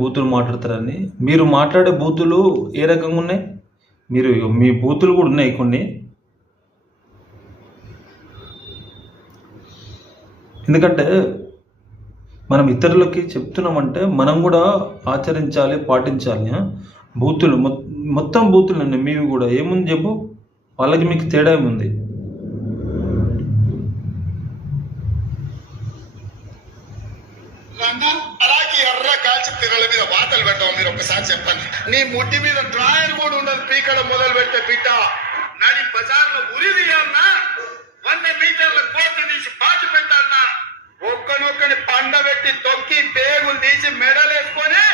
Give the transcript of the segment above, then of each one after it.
బూతులు మాట్లాడతారని. మీరు మాట్లాడే బూతులు ఏ రకంగా ఉన్నాయి? మీ బూతులు కూడా ఉన్నాయి కొన్ని. ఎందుకంటే మనం ఇతరులకి చెప్తున్నామంటే మనం కూడా ఆచరించాలి, పాటించాలి. బూతులు మొత్తం బూతులండి మీవి కూడా. ఏముంది చెప్పు, వాళ్ళకి మీకు తేడా ఏముంది? అలాగే ఎర్ర కాల్చి పిల్లల మీద వాతలు పెట్టావు. మీరు ఒకసారి చెప్పండి. నీ ముడ్డి మీద డ్రాయర్ కూడా ఉండదు. పీకడం మొదలు పెడితే బిడ్డ నడి బజార్లో ఉరి తీయాలన్నా 100 మీటర్ల కోర్టు తీసి పాచి పెట్టాలన్నా ఒక్కనొక్కని పండబెట్టి తొక్కి పేగులు తీసి మెడలేసుకొని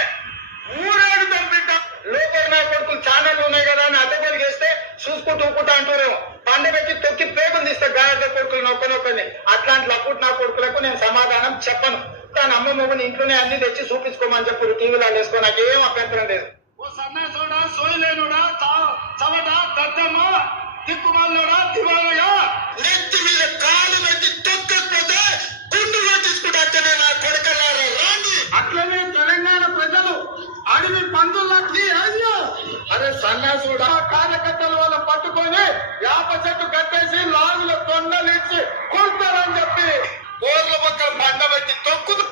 ఊరేడుతాం బిడ్డ. లోపల నా కొడుకులు ఛానల్ ఉన్నాయి కదా అని అద్దెపలిగేస్తే చూసుకుంటూ ఊకుంటా అంటారు. పండబెట్టి తొక్కి పేగులు తీస్తే గాడిద కొడుకులు నొక్కనొక్కని. అట్లాంటి లప్పుడు నా కొడుకులకు నేను సమాధానం చెప్పను. తన అమ్మ మొగుని ఇంట్లోనే అన్ని తెచ్చి చూపించుకోమని చెప్పు. టీవీలో వేసుకో, నాకేం అభ్యంతరం లేదు. ఓ సన్నాసోడా, సోయలేనుడా, చవట, దద్దమ్మ, దిక్కుమాలోడా, దివాలయా, నెత్తి మీద కాలు పెట్టి తొక్కకపోతే గుండు కొట్టించుకుంటే నా కొడుకలారా రాండి. అట్లనే తెలంగాణ ప్రజలు అడవి పందులకి అయ్యో అరే సన్నాసుడా కార్యకర్తల వల్ల పట్టుకొని యాప చెట్టు కట్టేసి లాగుల తొండలు ఇచ్చి కొడతారని చెప్పి ఊర్ల పక్కన పండబెట్టి తొక్కుదు.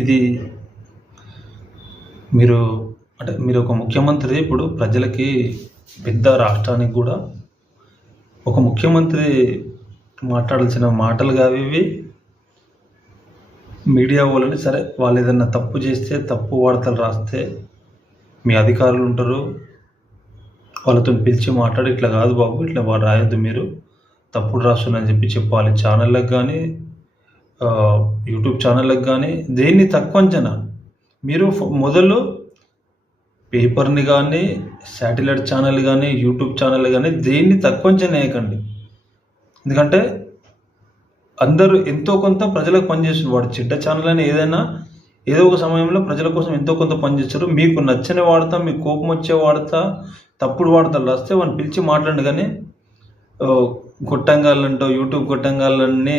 ఇది మీరు ఒక ముఖ్యమంత్రి. ఇప్పుడు ప్రజలకి పెద్ద రాష్ట్రానికి కూడా ఒక ముఖ్యమంత్రి మాట్లాడాల్సిన మాటలు కావి ఇవి. మీడియా వాళ్ళని సరే, వాళ్ళు ఏదన్నా తప్పు చేస్తే, తప్పు వార్తలు రాస్తే మీ అధికారులు ఉంటారు, వాళ్ళతో పిలిచి మాట్లాడి ఇట్లా కాదు బాబు, ఇట్లా వాడు రాయొద్దు, మీరు తప్పుడు రాస్తున్నారని చెప్పాలి. ఛానళ్ళకి కానీ, యూట్యూబ్ ఛానళ్ళకి కానీ దేన్ని తక్కువ అంచనా. మీరు మొదలు పేపర్ని కానీ, శాటిలైట్ ఛానల్ కానీ, యూట్యూబ్ ఛానల్ కానీ దేన్ని తక్కువ అంచనా వేయకండి. ఎందుకంటే అందరూ ఎంతో కొంత ప్రజలకు పనిచేస్తారు. వాడు చెడ్డ ఛానల్ అని ఏదైనా ఏదో ఒక సమయంలో ప్రజల కోసం ఎంతో కొంత పనిచేస్తారు. మీకు నచ్చని వాడతా, మీకు కోపం వచ్చే వాడతా, తప్పుడు వాడతాలు రాస్తే వాడిని పిలిచి మాట్లాడండి. కానీ గొట్టంగాళ్ళంటూ యూట్యూబ్ గొట్టంగాళ్ళని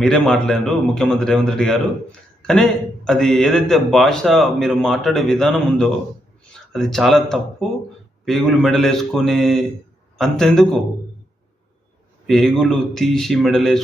మీరే మాట్లాడారు ముఖ్యమంత్రి రేవంత్ రెడ్డి గారు. కానీ అది ఏదైతే భాష మీరు మాట్లాడే విధానం ఉందో అది చాలా తప్పు. పేగులు మెడలేసుకొని అంతెందుకు, పేగులు తీసి మెడలేసుకొని